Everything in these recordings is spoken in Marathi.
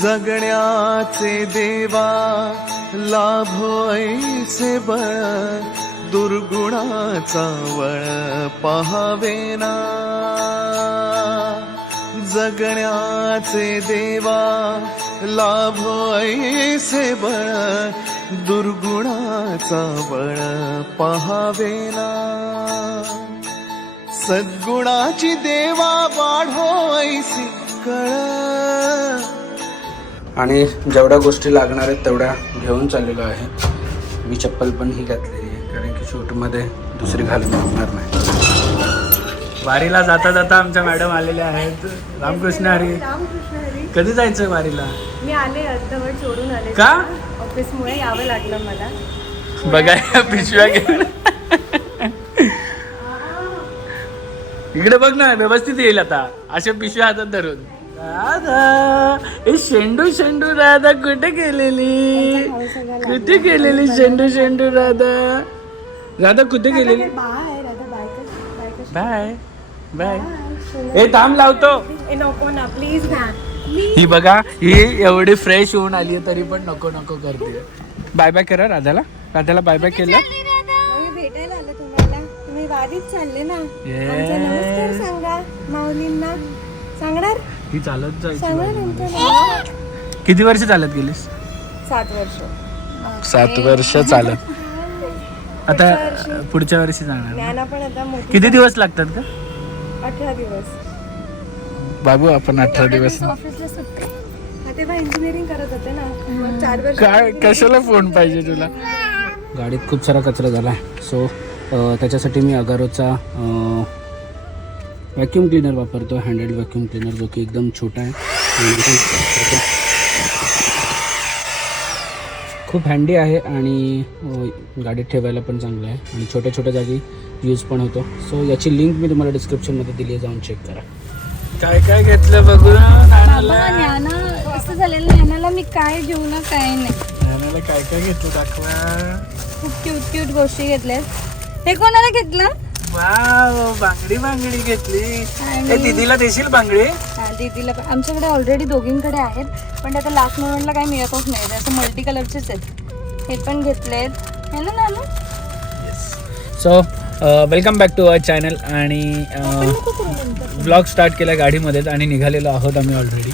जगण्याचे देवा लाभो ऐसे बळ, दुर्गुणाचा वळ पहावेना. जगण्याचे देवा लाभो ऐसे बळ, दुर्गुणाचा बळ पहावेना. सद्गुणाची देवा वाढो ऐसी कळ. आणि जेवढ्या गोष्टी लागणार आहेत तेवढ्या घेऊन चाललेलो आहे. मी चप्पल पण ही घातलेली आहे कारण की शूटमध्ये दुसरी घालून होणार नाही. वारीला जाता जाता आमच्या मॅडम आलेल्या आहेत. रामकृष्ण हरी. कधी जायचं वारीला? मी आले अर्धवट सोडून आले. का? ऑफिसमुळे यावं लागलं मला. बघा पिशव्या घेऊन. इकडे बघ ना, व्यवस्थित येईल आता. अशा पिशव्या हातात धरून. राधा, हे शेंडू शेंडू राधा कुठे गेलेली? कुठे गेलेली शेंडू शेंडू राधा? राधा कुठे गेलेली? Bye bye. हे थांब लावतो. नको ना प्लीज ना. ही बघा, ही एवढी फ्रेश होऊन आली आहे तरी पण नको नको करते. बाय बाय करा राधाला. राधाला बाय बाय केलं. भेटायला आलं तुम्हाला. तुम्ही वारीत चालले ना. नमस्कार सांगा माऊलींना. सांगणार? ही चालत जायची. सांगणार. किती वर्ष चालत गेलीस? 7 वर्ष. 7 वर्ष चालत. आता पुढच्या वर्षी जाणार. ज्ञाना पण आता मोठी. किती दिवस लागतात का? 18 दिवस. बाबू आपण 18 दिवस. ऑफिसला सुट्टी. तेव्हा इंजिनिअरिंग करत होते ना. मग 4 वर्ष. काय कशाला फोन पाहिजे तुला? गाडीत खूप सारा कचरा झाला. सो त्याच्यासाठी मी अगारोचा व्हॅक्यूम क्लीनर वापरतो. हँडल्ड व्हॅक्यूम क्लीनर जो की एकदम छोटा आहे. खूप हँडी आहे आणि गाडीत ठेवायला पण चांगलं आहे आणि छोट्या छोट्या जागी यूज पण होतो. सो याची लिंक मी तुम्हाला डिस्क्रिप्शनमध्ये दिली आहे, जाऊन चेक करा. काय काय घेतलं बघू ज्ञाना. असं झालेलं ज्ञानाला मी काय घेऊ ना काय नाही. ज्ञानाला काय काय घेतलं दाखवा. खूप क्यूट क्यूट गोष्टी घेतल्यात. हे कोणाला घेतलं? वाव, बांगडी बांगडी घेतली. दीदीला देशील बांगडी? दीदीला आमच्याकडे ऑलरेडी दोघींकडे आहेत, पण आता लास्ट मोमेंटला काही मिळतच नाही. असं मल्टी कलरचेच आहेत. हे पण घेतलेत है ना नानू. So welcome back to our channel. आणि ब्लॉग स्टार्ट केला गाडीमध्येच आणि निघालेलो आहोत आम्ही ऑलरेडी.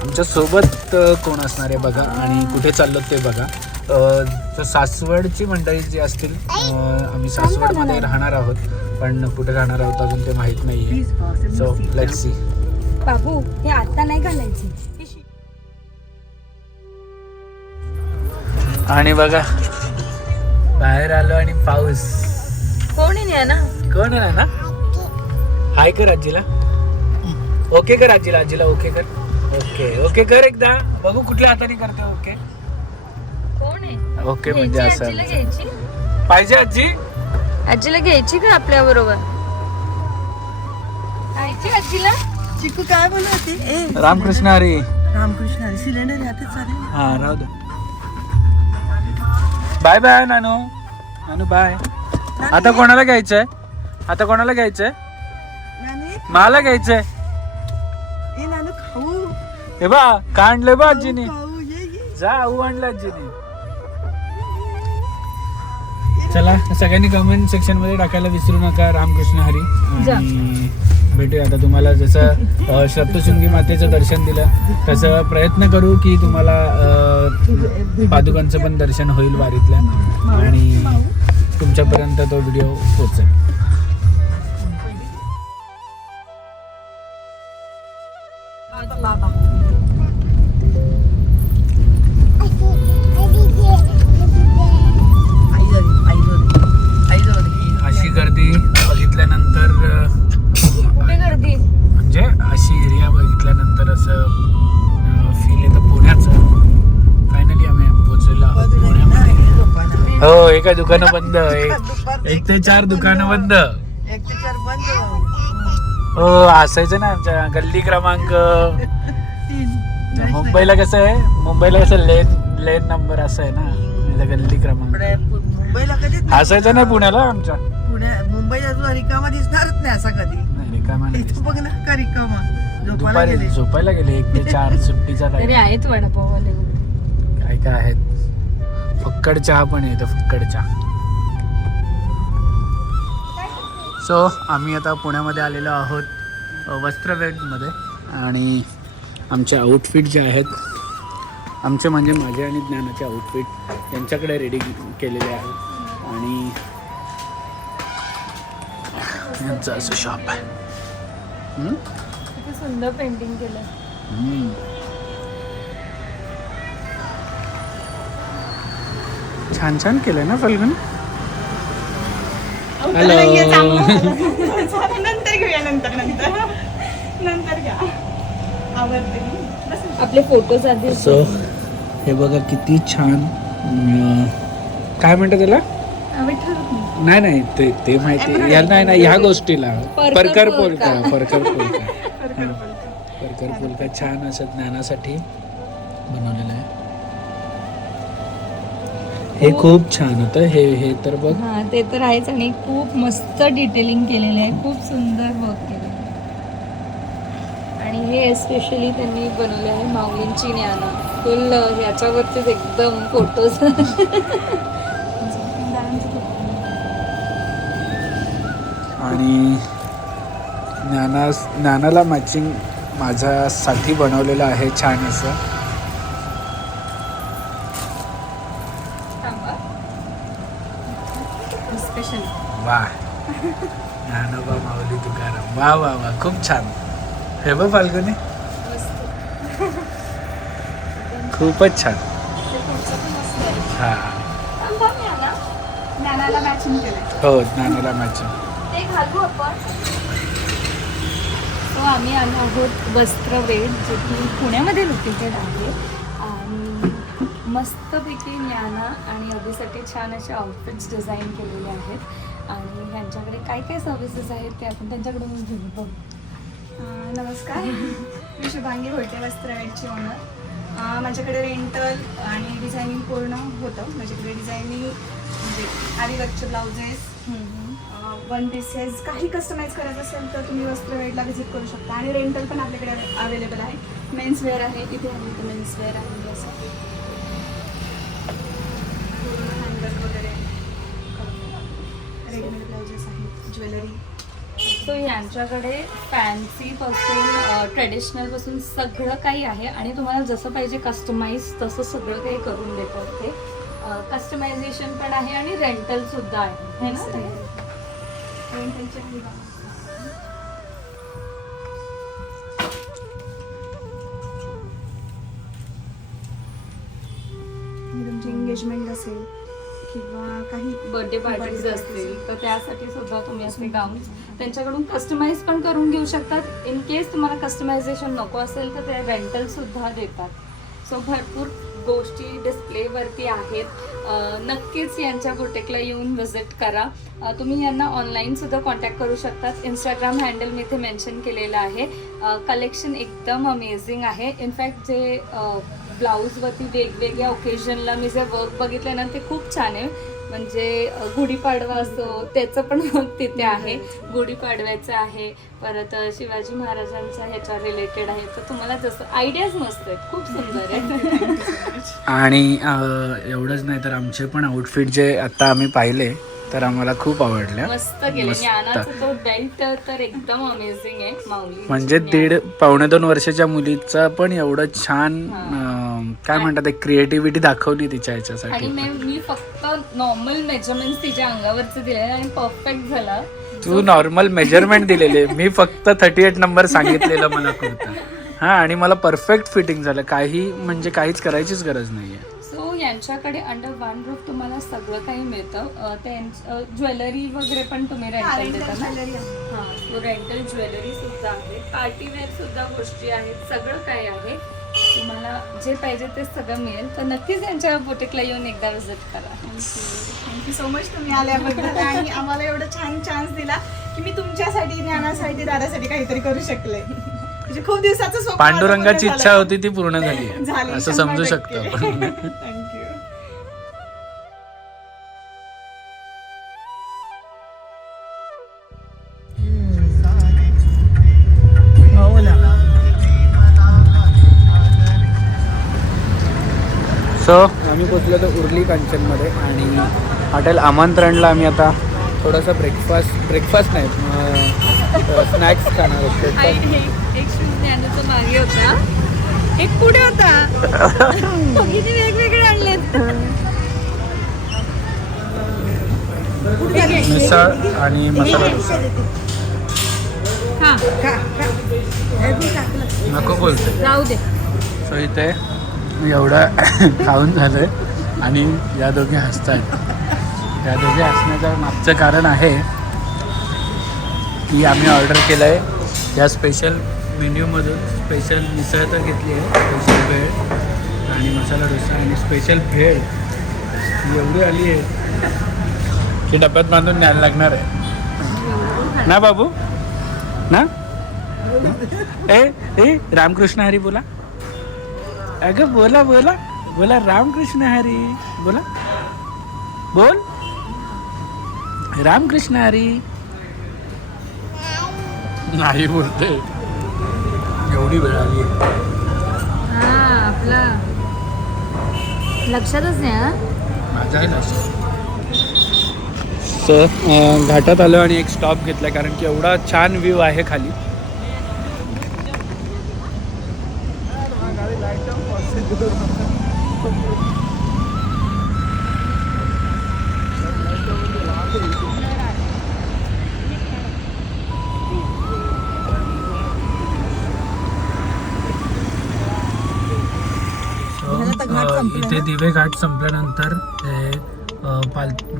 आमच्यासोबत कोण असणार आहे बघा आणि कुठे चाललो ते बघा. तर सासवडची मंडळी जी असतील, आम्ही सासवडमध्ये राहणार आहोत पण कुठे राहणार आहोत अजून ते माहीत नाही आहे. So let's see. बाबू हे आता नाही घालायची. आणि बघा बाहेर आलो आणि पाऊस. कोणी नाही ना. कोण आहे ना? हाय कर आजीला. ओके कर आजीला. आजीला ओके कर. ओके ओके कर एकदा. बघू कुठल्या हाताने करते ओके. कोण आहे? ओके म्हणजे असं घ्यायची पाहिजे. आजी आजीला घ्यायची का आपल्या बरोबर? आजीला चिकू काय बोलत होती? रामकृष्ण हरी. रामकृष्ण हरी. सिलेंडर यातच चालेल. हा राहू दे. बाय बाय नानू. नानू बाय. आता कोणाला घ्यायचंय? आता कोणाला घ्यायचंय? नानू मला घ्यायचंय. ए नानू खाऊ. हे बा का आणलंय बा आजीने. खाऊ ये. जा आऊ आणलं आजीने. चला सगळ्यांनी कमेंट सेक्शन मध्ये टाकायला विसरू नका. रामकृष्ण हरी. आणि भेटूया आता. तुम्हाला जसं सप्तशृंगी मातेचं दर्शन दिलं तसं प्रयत्न करू की तुम्हाला पादुकांचं पण दर्शन होईल वारीतल्या आणि तुमच्यापर्यंत तो व्हिडिओ पोहोचेल. अशी गर्दी बघितल्यानंतर कुठे गर्दी? म्हणजे अशी एरिया बघितल्यानंतर असं फील येतं पुण्याचं. फायनली आम्ही पोहोचलेलो आहोत पुण्यामध्ये. हो, एका दुकानं बंद. 1 ते 4 दुकानं बंद. 1 ते 4 बंद. हो असायचं ना आमच्या गल्ली क्रमांक 3. मुंबईला कसं आहे, मुंबईला कसं लेन नंबर असं आहे ना, गल्ली क्रमांक. मुंबईला कधी असायचं नाही पुण्याला आमच्या. मुंबईला तुला रिकामा दिसणारच नाही असा कधी. रिकामा इथं बघ ना का रिकामा. झोपायला दुपारी गेले. झोपायला गेले 1 ते 4 सुट्टीचा तरी टाइम. आहेत वडापाववाले वगैरे. काय काय आहेत. फक्कड चहा पण येतं, फक्कड चहा. सो आम्ही आता पुण्यामध्ये आलेलो आहोत वस्त्रवेडमध्ये आणि आमचे आउटफिट जे आहेत, आमचे म्हणजे माझे आणि ज्ञानाचे आउटफिट त्यांच्याकडे रेडी केलेले आहेत. आणि यांचं असं शॉप आहे. किती सुंदर पेंटिंग केलं. छान छान केलंय ना फल्गुन. नंतर घेऊया, नंतर घ्या. आवडते. आपले फोटोज आधी सो हे बघा किती छान. काय म्हणतात त्याला? नाही नाही ते माहिती या नाही नाही ह्या गोष्टीला परकर पोलका. परकर पोलका छान असं ज्ञानासाठी बनवलेलं आहे. हे खूप छान होतं. हे तर बघ. हा ते तर आहेच आणि खूप मस्त डिटेलिंग केलेले आहे. खूप सुंदर वर्क केलेलं आहे. आणि हे स्पेशली त्यांनी बनवले आहे माऊलींची ज्ञाना. फुल ह्याच्यावरतीच एकदम फोटोज. आणि ज्ञानाला मॅचिंग माझ्यासाठी बनवलेलं आहे छान असं. स्पेशल. वा ज्ञानोबा माऊली तुकाराम. वा वा वा खूप छान. हे बघ फाल्गुनी खूपच छान. हा ज्ञानाला मॅचिंग केलं. हो ज्ञानाला मॅचिंग. ते घालू आपण. तो आम्ही आलो आहोत वस्त्रवेड, जे की पुण्यामध्ये लोकेटेड आहे. आणि मस्तपैकी ज्ञाना आणि अभिसाठी छान असे आउटफिट्स डिझाईन केलेले आहेत. आणि ह्यांच्याकडे काय काय सर्व्हिसेस आहेत ते आपण त्यांच्याकडूनच घेऊ. बघ. नमस्कार, मी शुभांगी घोलटे, वस्त्रवेडची ओनर. माझ्याकडे रेंटल आणि डिझायनिंग पूर्ण होतं. माझ्याकडे डिझायनिंग म्हणजे आरीवर्कचे ब्लाउजेस, वन पीसेस, काही कस्टमाइज करायचं असेल तर तुम्ही वस्त्रवेडला व्हिजिट करू शकता. आणि रेंटल पण आपल्याकडे अवेलेबल आहे. मेन्सवेअर आहे, इथे आहे तर मेन्सवेअर आहे. असं पूर्ण हँडवर्क वगैरे, रेडीमेड ब्लाउजेस आहेत, ज्वेलरी. सो यांच्याकडे फॅन्सीपासून ट्रेडिशनलपासून सगळं काही आहे. आणि तुम्हाला जसं पाहिजे कस्टमाइज तसं सगळं काही करून देतात ते. कस्टमायझेशन पण आहे आणि रेंटलसुद्धा आहे, है ना? रेंटलचे काही तुमची एंगेजमेंट असेल किंवा काही बर्थडे पार्टीज असतील तर त्यासाठी सुद्धा तुम्ही असे गाऊन त्यांच्याकडून कस्टमाइज पण करून घेऊ शकतात. इन केस तुम्हाला कस्टमायझेशन नको असेल तर ते रेंटल सुद्धा देतात. सो भरपूर गोष्टी डिस्प्लेवरती आहेत. नक्कीच यांच्या बुटेकला येऊन व्हिजिट करा. तुम्ही यांना ऑनलाईन सुद्धा कॉन्टॅक्ट करू शकतात. इंस्टाग्राम हँडल मी इथे मेन्शन केलेलं आहे. कलेक्शन एकदम अमेझिंग आहे. इनफॅक्ट जे ब्लाऊजवरती वेगवेगळ्या ओकेजनला मी जे वर्क बघितलं ना ते खूप छान आहे. म्हणजे गुढीपाडवा असो त्याचं पण तिथे आहे. गुढीपाडव्याचं आहे, परत शिवाजी महाराजांच्या ह्याच्या रिलेटेड आहे. तर तुम्हाला जसं आयडियाज मस्त आहेत, खूप सुंदर आहे. आणि एवढंच नाही तर आमचे पण आउटफिट जे आता आम्ही पाहिले तर आम्हाला खूप आवडल्या. मस्त केलं. ज्ञानाचा तो बेल्ट तर एकदम अमेझिंग आहे. माऊली म्हणजे 1.5-2 वर्षाच्या मुलीचं पण एवढं छान काय म्हणतात क्रिएटिव्हिटी दाखवली तिच्या आणि ह्याच्यासाठी. मी फक्त नॉर्मल मेजरमेंट तिच्या अंगावरचे दिले आणि परफेक्ट झाला. तू नॉर्मल मेजरमेंट दिलेले, मी फक्त 38 नंबर सांगितलेलं मला कुर्ता. हा आणि मला परफेक्ट फिटिंग झालं. काही म्हणजे काहीच करायचीच गरज नाहीये. सो यांच्याकडे अंडर वन रूफ तुम्हाला सगळं काही मिळतं. ज्वेलरी वगैरे पण तुम्ही रेंटल देता ना? ज्वेलरी आहे. हां, सो रेंटल ज्वेलरी सुद्धा आहे. पार्टीवेअर सुद्धा गोष्टी आहेत. सगळं काही आहे. तुम्हाला जे पाहिजे ते सगळं मिळेल. तर नक्कीच यांच्या बुटीकला येऊन एकदा व्हिजिट करा. थँक्यू सो मच तुम्ही आल्याबद्दल आणि आम्हाला एवढं छान चान्स दिला की मी तुमच्यासाठी, ज्ञानासाठी, दादासाठी काहीतरी करू शकले. म्हणजे खूप दिवसाचं स्वप्न पांडुरंगाची माझं इच्छा पूर्ण होती ती पूर्ण झाली झाली, असं 100% समजू शकतो आपण. थँक्यू. हो ना. सो आम्ही पोचलो तर उर्ली कांचनमध्ये आणि हॉटेल आमंत्रणला आम्ही आता थोडासा ब्रेकफास्ट नाही स्नॅक्स खाणार आहोत. एक शूज ज्ञानाचं मागे होता, एक पुढे होता. किती वेगवेगळे आणलेत. मिसळ आणि मसाला डोसा. हा नको बोलते. जाऊ दे. सो इथे एवढं खाऊन झालं आहे आणि या दोघी हसत आहेत. या दोघी हसण्याचं मागचं कारण आहे की आम्ही ऑर्डर केलं आहे या स्पेशल मेन्यूमधून. स्पेशल मिसळ तर घेतली आहे, स्पेशल भेळ आणि मसाला डोसा आणि स्पेशल भेळ एवढी आली आहे की डब्यात बांधून न्यायला लागणार आहे ना बाबू ना. ए रामकृष्ण हरी बोला. अगं बोला बोला बोला रामकृष्ण हरी बोला. बोल रामकृष्ण हरी. नाही बोलते, एवढी वेळ आली आहे. हा आपला लक्षातच नाही. हा माझा आहे लक्षात. सो घाटात आलो आणि एक स्टॉप घेतला कारण की एवढा छान व्ह्यू आहे खाली. इथे दिवे घाट संपल्यानंतर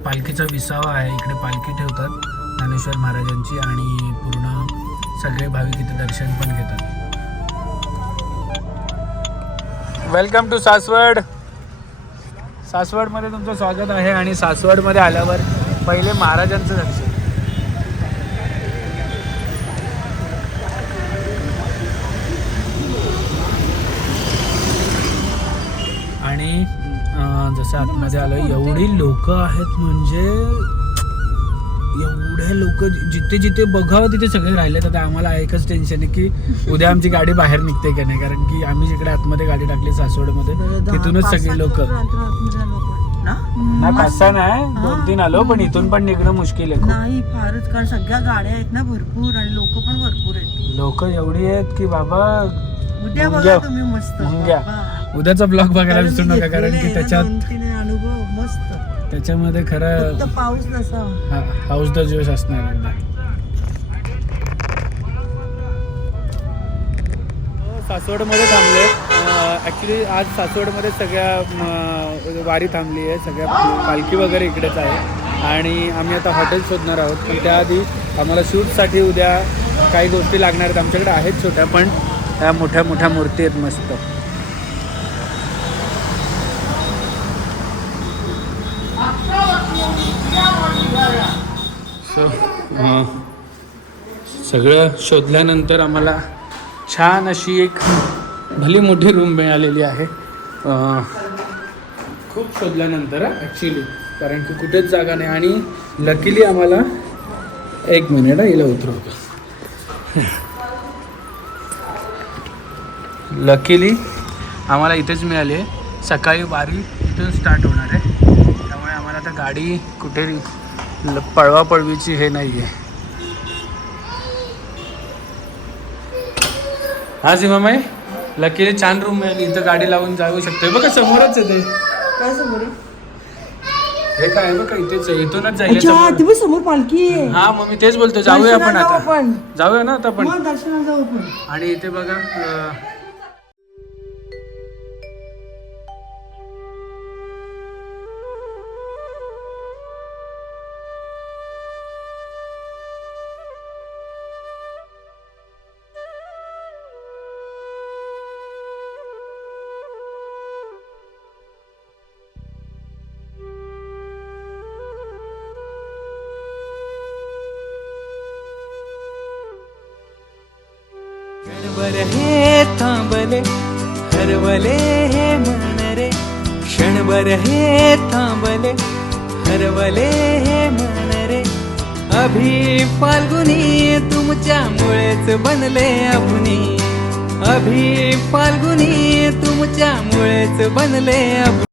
पालखीचा विसावा आहे. इकडे पालखी ठेवतात ज्ञानेश्वर महाराजांची आणि पूर्ण सगळे भाविक इथे दर्शन पण घेतात. Welcome to Saswad. सासवडमध्ये तुमचं स्वागत आहे आणि सासवडमध्ये आल्यावर पहिले महाराजांचं दर्शन. आणि जसं आतमध्ये आलं एवढी लोक आहेत म्हणजे एवढे लोक जिथे जिथे बघावं तिथे सगळे राहिले. तर आम्हाला एकच टेन्शन आहे की उद्या आमची गाडी बाहेर निघते का नाही, कारण की आम्ही जिकडे आतमध्ये गाडी टाकली सासवडमध्ये तिथूनच सगळी लोक नाही. 5-6 नाही 2-3 आलो, पण इथून पण निघणं मुश्किल आहे. नाही फारच, कारण सगळ्या गाड्या आहेत ना भरपूर आणि लोक पण भरपूर आहेत. लोक एवढी आहेत की बाबा उद्या बघा तुम्ही मस्त. मुंग्या. उद्याचा ब्लॉग बघायला विसरू नका कारण की त्याच्यात अनुभव मस्त. त्याच्यामध्ये खरं पाऊस नसा हाऊस द जोश असणार. सासवडमध्ये थांबले. ॲक्च्युली आज सासवडमध्ये सगळ्या वारी थांबली आहे, सगळ्या पालखी वगैरे इकडेच आहे आणि आम्ही आता हॉटेल शोधणार आहोत. पण त्याआधी आम्हाला शूटसाठी उद्या काही गोष्टी लागणार आहेत. आमच्याकडे आहेत छोट्या, पण त्या मोठ्या मोठ्या मूर्ती आहेत मस्त. सगळं शोधल्यानंतर आम्हाला छान अशी एक भली मोठी रूम मिळालेली आहे. खूप शोधल्यानंतर ॲक्च्युली, कारण की कुठेच जागा नाही. आणि लकीली आम्हाला 1 मिनिट हिला उतरवतो. लकीली आम्हाला इथेच मिळाली आहे. सकाळी वारी इथून स्टार्ट होणार आहे, त्यामुळे आम्हाला आता गाडी कुठे पळवापळवीची हे नाही आहे. हा सीमामाई, लकीली छान रूम मिळाली. इथं गाडी लावून जाऊ शकते. बघा समोरच आहे ते. काय समोर हे काय आहे बघा, इथेच आहे. इथूनच जाईल तुम्ही समोर पालखी आहे. हा मग मी तेच बोलतो, जाऊया आपण आता. जाऊया ना आता आपण. दर्शनाला जाऊ आपण. आणि इथे बघा क्षणभर हे थांबले हरवले हे मन रे. क्षणभर हे थांबले हरवले हे मन रे. अभि फाल्गुनी तुमच्यामुळेच बनले अभुनी. अभि फाल्गुनी तुमच्यामुळेच बनले अभुनी.